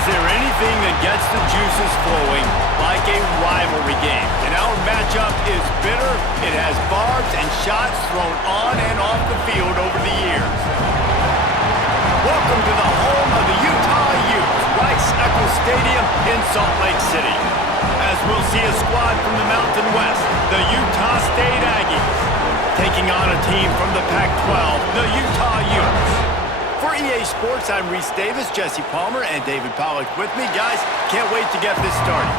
Is there anything that gets the juices flowing like a rivalry game? And our matchup is bitter. It has barbs and shots thrown on and off the field over the years. Welcome to the home of the Utah Utes, Rice-Eccles Stadium in Salt Lake City. As we'll see a squad from the Mountain West, the Utah State Aggies, taking on a team from the Pac-12, the Utah Utes. For EA Sports, I'm Reese Davis, Jesse Palmer, and David Pollack with me. Guys, can't wait to get this started.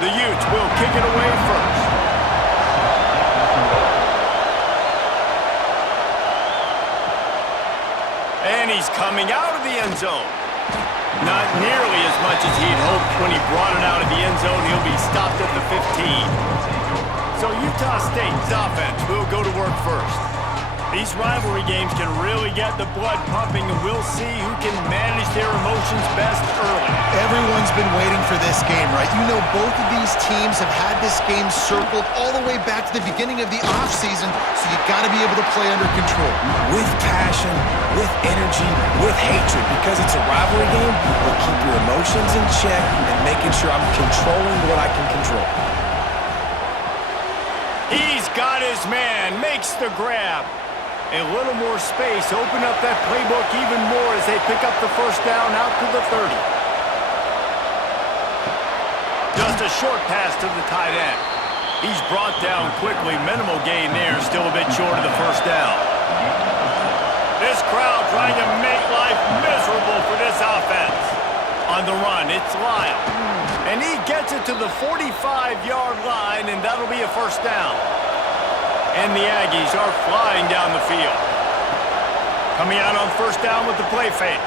The Utes will kick it away first. And he's coming out of the end zone. Not nearly as much as he'd hoped when he brought it out of the end zone. He'll be stopped at the 15. So Utah State's offense will go to work first. These rivalry games can really get the blood pumping, and we'll see who can manage their emotions best early. Everyone's been waiting for this game, right? You know, both of these teams have had this game circled all the way back to the beginning of the offseason, so you got to be able to play under control. With passion, with energy, with hatred, because it's a rivalry game, we'll keep your emotions in check and making sure I'm controlling what I can control. He's got his man, makes the grab. A little more space, open up that playbook even more as they pick up the first down out to the 30. Just a short pass to the tight end. He's brought down quickly, minimal gain there, still a bit short of the first down. This crowd trying to make life miserable for this offense. On the run, it's Lyle. And he gets it to the 45-yard line, and that'll be a first down. And the Aggies are flying down the field. Coming out on first down with the play fake.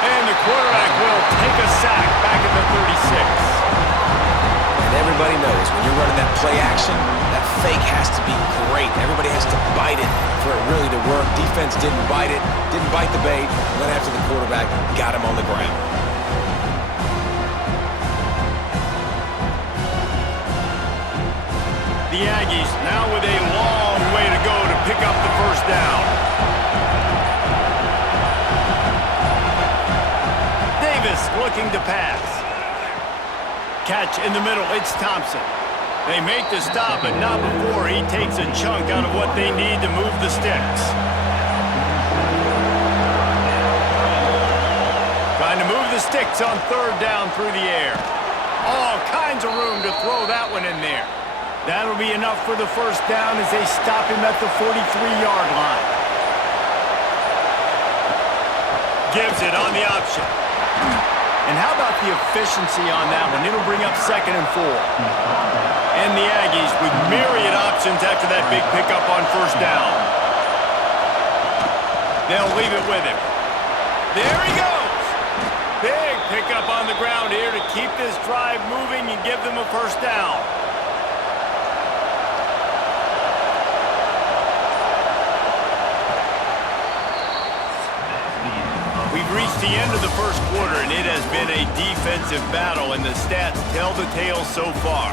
And the quarterback will take a sack back at the 36. And everybody knows when you're running that play action, that fake has to be great. Everybody has to bite it for it really to work. Defense didn't bite it, didn't bite the bait, went after the quarterback, got him on the ground. The Aggies now with a long way to go to pick up the first down. Davis looking to pass. Catch in the middle, it's Thompson. They make the stop, but not before he takes a chunk out of what they need to move the sticks. Trying to move the sticks on third down through the air. All kinds of room to throw that one in there. That'll be enough for the first down as they stop him at the 43-yard line. Gives it on the option. And how about the efficiency on that one? It'll bring up 2nd and 4. And the Aggies with myriad options after that big pickup on first down. They'll leave it with him. There he goes. Big pickup on the ground here to keep this drive moving and give them a first down. We've reached the end of the first quarter, and it has been a defensive battle, and the stats tell the tale so far.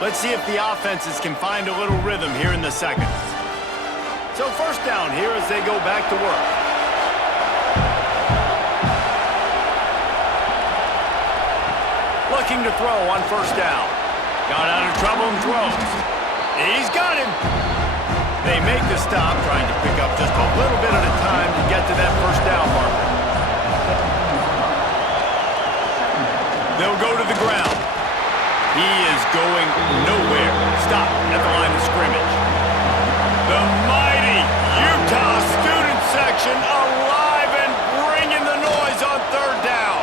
Let's see if the offenses can find a little rhythm here in the second. So first down here as they go back to work. Looking to throw on first down. Got out of trouble and throws. He's got him. They make the stop, trying to pick up just a little bit at a time to get to that first down marker. They'll go to the ground. He is going nowhere. Stop at the line of scrimmage. The mighty Utah student section alive and bringing the noise on third down.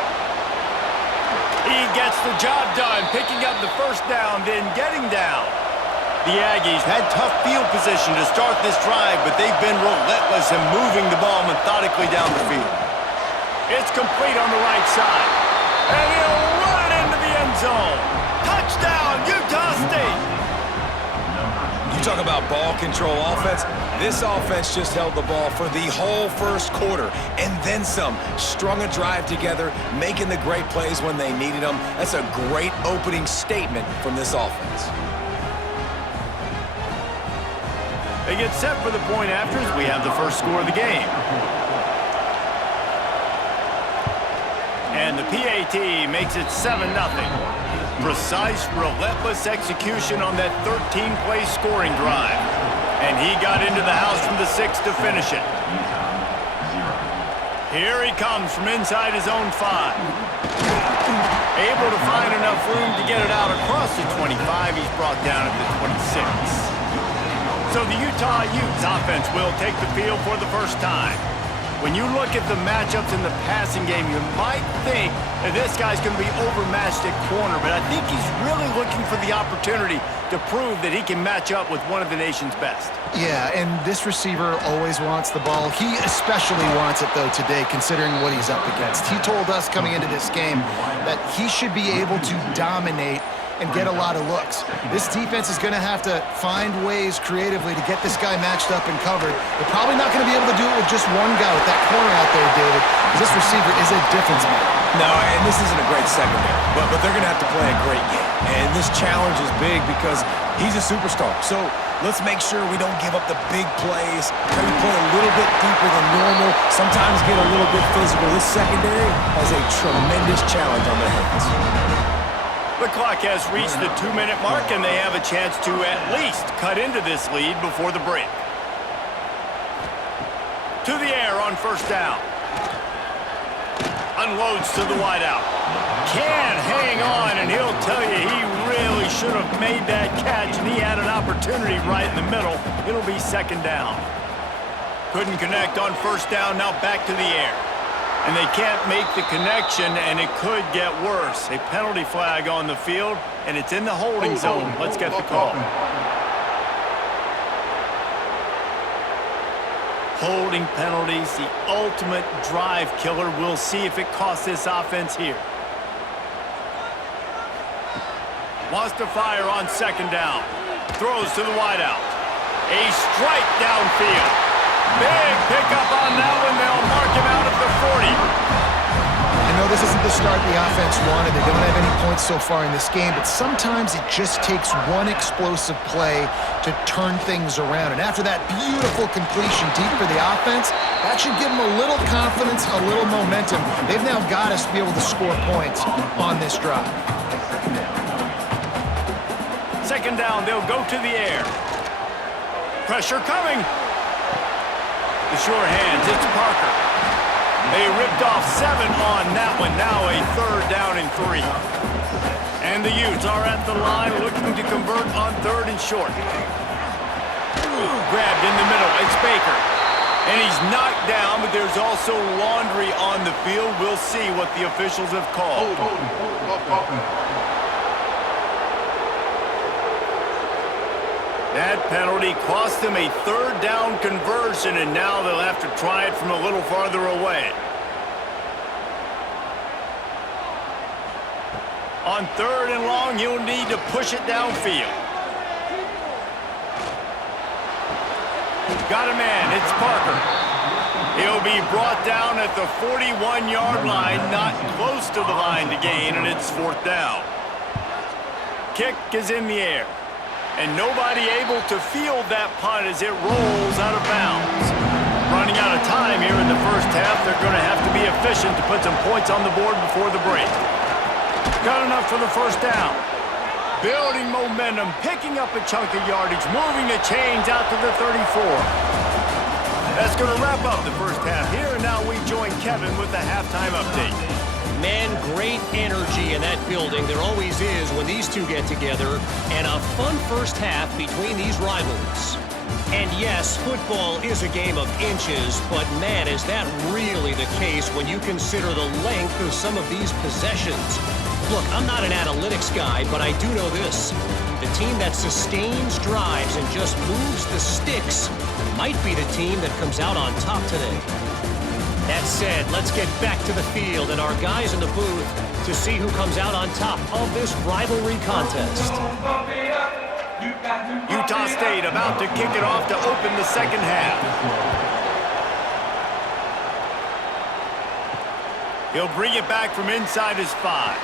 He gets the job done, picking up the first down, then getting down. The Aggies had tough field position to start this drive, but they've been relentless in moving the ball methodically down the field. It's complete on the right side. And he'll run it into the end zone. Touchdown, Utah State! You talk about ball control offense. This offense just held the ball for the whole first quarter and then some. Strung a drive together, making the great plays when they needed them. That's a great opening statement from this offense. They get set for the point afters. We have the first score of the game. And the PAT makes it 7-0. Precise, relentless execution on that 13-play scoring drive. And he got into the house from the 6 to finish it. Here he comes from inside his own 5. Able to find enough room to get it out across the 25. He's brought down at the 26. So the Utah Utes offense will take the field for the first time. When you look at the matchups in the passing game, you might think that this guy's going to be overmatched at corner, but I think he's really looking for the opportunity to prove that he can match up with one of the nation's best. Yeah, and this receiver always wants the ball. He especially wants it, though, today, considering what he's up against. He told us coming into this game that he should be able to dominate and get a lot of looks. This defense is going to have to find ways creatively to get this guy matched up and covered. They're probably not going to be able to do it with just one guy with that corner out there, David, because this receiver is a difference maker. No, and this isn't a great secondary, but they're going to have to play a great game. And this challenge is big because he's a superstar. So let's make sure we don't give up the big plays. Maybe play a little bit deeper than normal, sometimes get a little bit physical. This secondary has a tremendous challenge on their hands. The clock has reached the 2-minute mark, and they have a chance to at least cut into this lead before the break. To the air on first down. Unloads to the wideout. Can hang on, and he'll tell you he really should have made that catch, and he had an opportunity right in the middle. It'll be second down. Couldn't connect on first down, now back to the air. And they can't make the connection, and it could get worse. A penalty flag on the field, and it's in the holding zone. Let's get the call. Holding penalties, the ultimate drive killer. We'll see if it costs this offense here. Wants to fire on second down. Throws to the wideout. A strike downfield. Big pickup on that one. They'll mark him out at the 40. I know this isn't the start the offense wanted. They don't have any points so far in this game, but sometimes it just takes one explosive play to turn things around. And after that beautiful completion deep for the offense, that should give them a little confidence, a little momentum. They've now got us to be able to score points on this drive. Second down, they'll go to the air. Pressure coming. The sure hands, it's Parker. They ripped off 7 on that one. Now a third down and 3. And the Utes are at the line looking to convert on third and short. Grabbed in the middle, it's Baker. And he's knocked down, but there's also laundry on the field. We'll see what the officials have called. That penalty cost them a third down conversion, and now they'll have to try it from a little farther away. On third and long, you'll need to push it downfield. Got a man, it's Parker. He'll be brought down at the 41-yard line, not close to the line to gain, and it's fourth down. Kick is in the air. And nobody able to field that punt as it rolls out of bounds. Running out of time here in the first half. They're going to have to be efficient to put some points on the board before the break. Got enough for the first down. Building momentum, picking up a chunk of yardage, moving the chains out to the 34. That's going to wrap up the first half here, and now we join Kevin with the halftime update. Man, great energy in that building. There always is when these two get together. And a fun first half between these rivals. And yes, football is a game of inches, but man, is that really the case when you consider the length of some of these possessions. Look, I'm not an analytics guy, but I do know this. The team that sustains drives and just moves the sticks might be the team that comes out on top today. That said, let's get back to the field and our guys in the booth to see who comes out on top of this rivalry contest. Utah State about to kick it off to open the second half. He'll bring it back from inside his 5.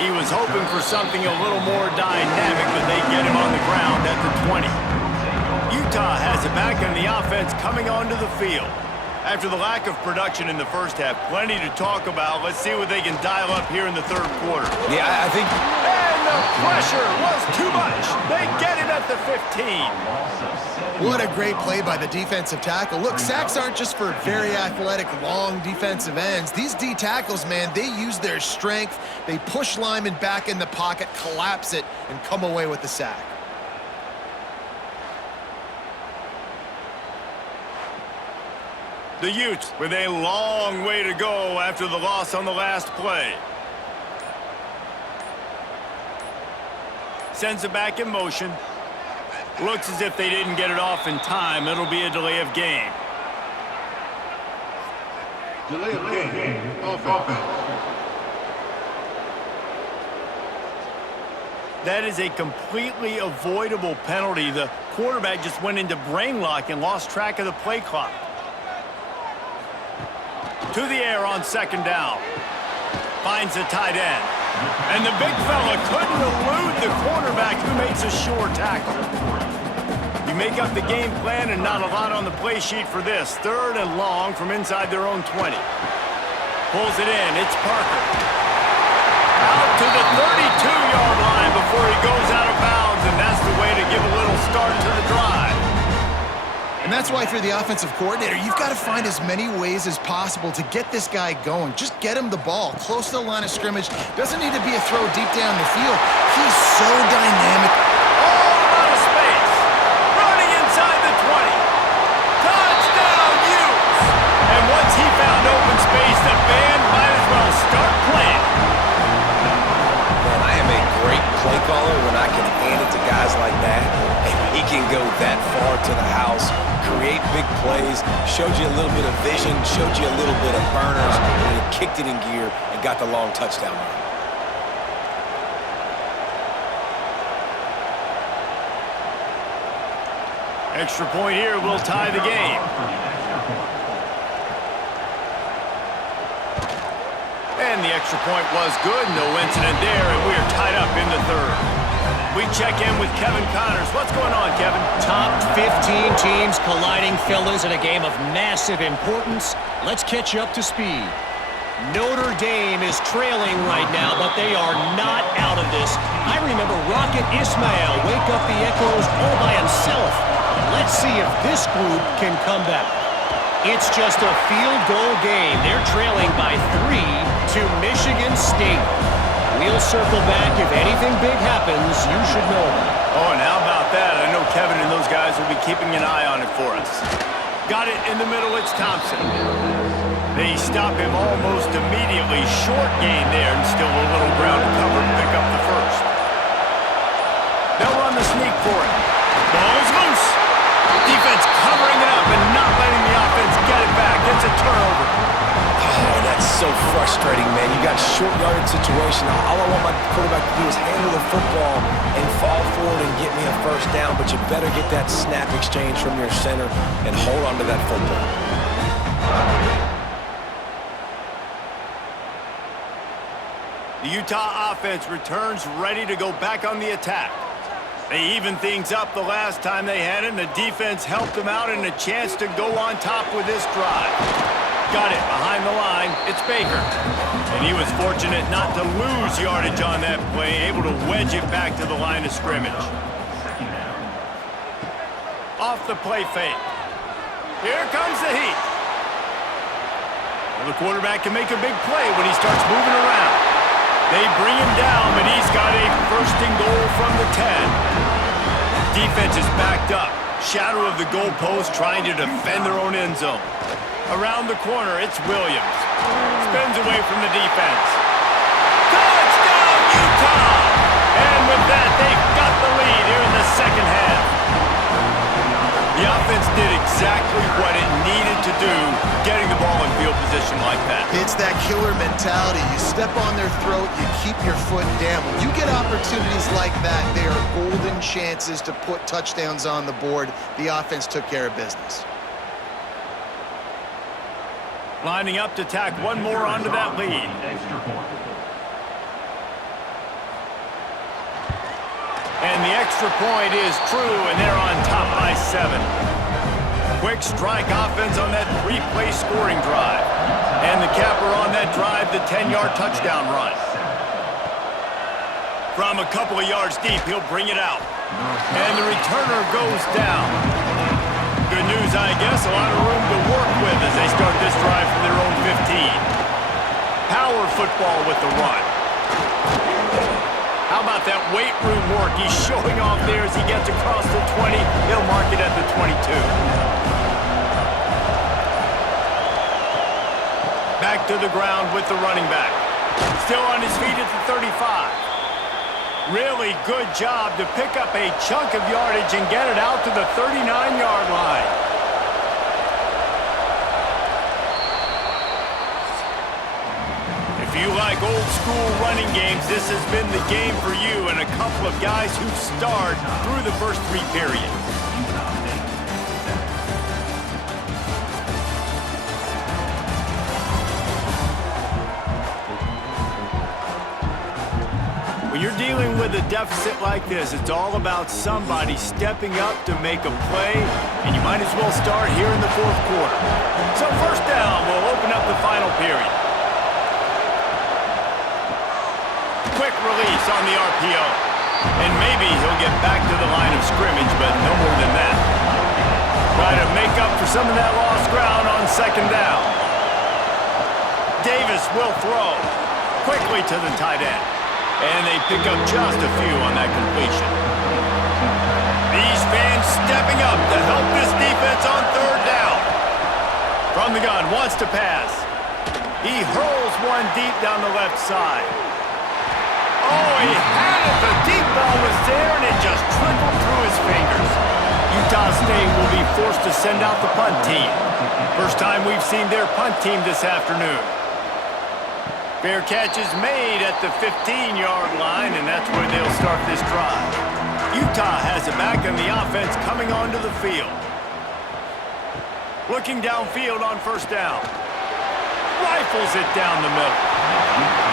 He was hoping for something a little more dynamic, but they get him on the ground at the 20. Utah has it back on the offense coming onto the field. After the lack of production in the first half, plenty to talk about. Let's see what they can dial up here in the third quarter. Yeah, I think... And the pressure was too much. They get him at the 15. What a great play by the defensive tackle. Look, sacks aren't just for very athletic, long defensive ends. These D tackles, man, they use their strength. They push linemen back in the pocket, collapse it, and come away with the sack. The Utes with a long way to go after the loss on the last play. Sends it back in motion. Looks as if they didn't get it off in time. It'll be a delay of game. Delay of game. Offense. That is a completely avoidable penalty. The quarterback just went into brain lock and lost track of the play clock. To the air on second down. Finds the tight end. And the big fella couldn't elude the quarterback who makes a sure tackle. You make up the game plan and not a lot on the play sheet for this. 3rd and long from inside their own 20. Pulls it in. It's Parker. Out to the 32-yard line before he goes out of bounds, and that's the way to give a little start to the drive. And that's why, if you're the offensive coordinator, you've got to find as many ways as possible to get this guy going. Just get him the ball close to the line of scrimmage. Doesn't need to be a throw deep down the field. He's so dynamic. All out of space. Running inside the 20. Touchdown, Utes! And once he found open space, the band might as well start playing. Man, I am a great play caller when I can hand it to guys like that. And he can go that far to the house, create big plays, showed you a little bit of vision, showed you a little bit of burners, and he kicked it in gear and got the long touchdown run. Extra point here will tie the game. And the extra point was good. No incident there, and we are tied up in the 3rd. We check in with Kevin Connors. What's going on, Kevin? Top 15 teams colliding, fellas, in a game of massive importance. Let's catch you up to speed. Notre Dame is trailing right now, but they are not out of this. I remember Rocket Ismail wake up the echoes all by himself. Let's see if this group can come back. It's just a field goal game. They're trailing by 3 to Michigan State. We'll circle back. If anything big happens, you should know about it. Oh, and how about that? I know Kevin and those guys will be keeping an eye on it for us. Got it in the middle. It's Thompson. They stop him almost immediately. Short gain there, and still a little ground to cover to pick up the first. They'll run the sneak for it. Ball is loose. Defense covering it up and not letting the offense get it back. It's a turnover. Oh, that's so frustrating, man. You got short yardage situation. All I want my quarterback to do is handle the football and fall forward and get me a first down, but you better get that snap exchange from your center and hold on to that football. The Utah offense returns ready to go back on the attack. They evened things up the last time they had it, and the defense helped them out and a chance to go on top with this drive. Got it behind the line. It's Baker. And he was fortunate not to lose yardage on that play, able to wedge it back to the line of scrimmage. Off the play fake. Here comes the heat. Well, the quarterback can make a big play when he starts moving around. They bring him down, but he's got a first and goal from the 10. Defense is backed up. Shadow of the goalpost trying to defend their own end zone. Around the corner, it's Williams. Spins away from the defense. Touchdown, Utah! And with that, they've got the lead here in the second half. The offense did exactly what it needed to do, getting the ball in field position like that. It's that killer mentality. You step on their throat, you keep your foot down. When you get opportunities like that, they are golden chances to put touchdowns on the board. The offense took care of business. Lining up to tack one more onto that lead. And the extra point is true, and they're on top by 7. Quick strike offense on that 3-play scoring drive. And the capper on that drive, the 10-yard touchdown run. From a couple of yards deep, he'll bring it out. And the returner goes down. Good news, I guess, a lot of room to work with as they start this drive from their own 15. Power football with the run. How about that weight room work? He's showing off there as he gets across the 20. He'll mark it at the 22. Back to the ground with the running back. Still on his feet at the 35. Really good job to pick up a chunk of yardage and get it out to the 39-yard line. If you like old-school running games, this has been the game for you and a couple of guys who starred through the first 3 periods. When you're dealing with a deficit like this, it's all about somebody stepping up to make a play, and you might as well start here in the 4th quarter. So first down will open up the final period. Quick release on the RPO. And maybe he'll get back to the line of scrimmage, but no more than that. Try to make up for some of that lost ground on 2nd down. Davis will throw quickly to the tight end. And they pick up just a few on that completion. These fans stepping up to help this defense on 3rd down. From the gun, wants to pass. He hurls one deep down the left side. Oh, he had it. The deep ball was there, and it just trickled through his fingers. Utah State will be forced to send out the punt team. First time we've seen their punt team this afternoon. Fair catch is made at the 15-yard line, and that's where they'll start this drive. Utah has it back, and the offense coming onto the field. Looking downfield on 1st down. Rifles it down the middle.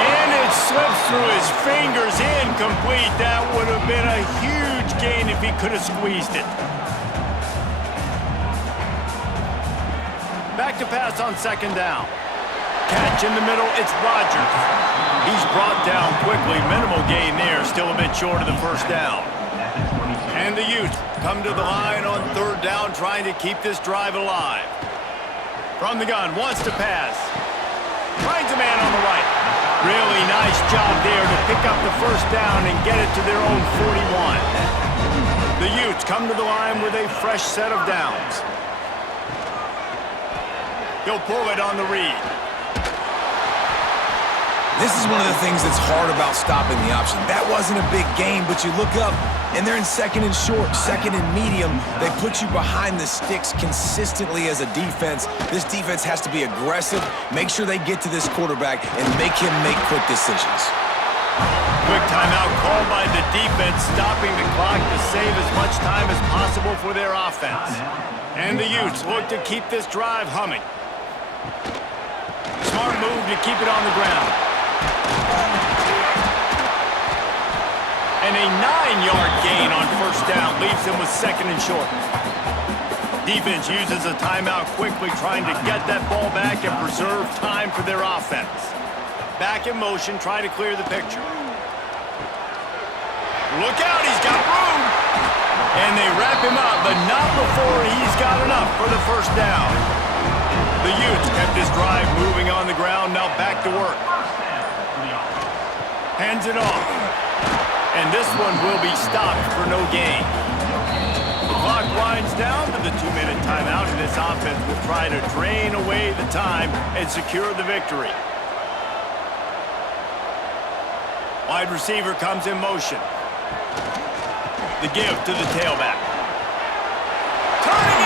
And it slips through his fingers, incomplete. That would have been a huge gain if he could have squeezed it. Back to pass on 2nd down. Catch in the middle, it's Rodgers. He's brought down quickly. Minimal gain there, still a bit short of the 1st down. And the Utes come to the line on 3rd down, trying to keep this drive alive. From the gun, wants to pass. Finds a man on the right. Really nice job there to pick up the 1st down and get it to their own 41. The Utes come to the line with a fresh set of downs. He'll pull it on the read. This is one of the things that's hard about stopping the option. That wasn't a big gain, but you look up, and they're in 2nd and short, 2nd and medium. They put you behind the sticks consistently as a defense. This defense has to be aggressive, make sure they get to this quarterback, and make him make quick decisions. Quick timeout called by the defense, stopping the clock to save as much time as possible for their offense. And the Utes look to keep this drive humming. Smart move to keep it on the ground. And a 9-yard gain on 1st down leaves them with 2nd and short. Defense uses a timeout quickly, trying to get that ball back and preserve time for their offense. Back in motion, trying to clear the picture. Look out, he's got room! And they wrap him up, but not before he's got enough for the 1st down. The Utes kept this drive moving on the ground, now back to work. Hands it off. And this one will be stopped for no gain. The clock winds down to the 2-minute timeout, and this offense will try to drain away the time and secure the victory. Wide receiver comes in motion. The give to the tailback. Turning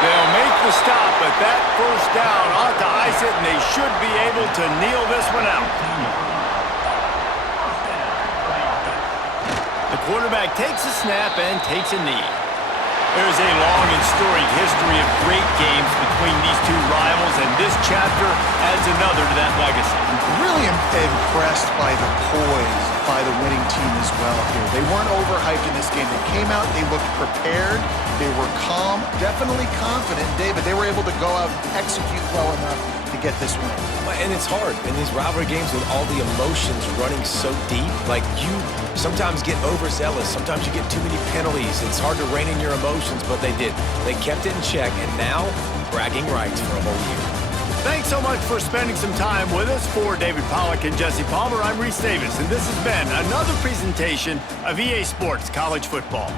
They'll make the stop, but that first down ought to ice it, and they should be able to kneel this one out. The quarterback takes a snap and takes a knee. There's a long and storied history of great games between these two rivals, and this chapter adds another to that legacy. Really impressed by the poise by the winning team as well here. They weren't overhyped in this game. They came out, they looked prepared, they were calm, definitely confident. David, they were able to go out and execute well enough to get this win. And it's hard in these rivalry games with all the emotions running so deep. Like, you sometimes get overzealous. Sometimes you get too many penalties. It's hard to rein in your emotions, but they did. They kept it in check, and now bragging rights for a whole year. Thanks so much for spending some time with us. For David Pollack and Jesse Palmer, I'm Reese Davis, and this has been another presentation of EA Sports College Football.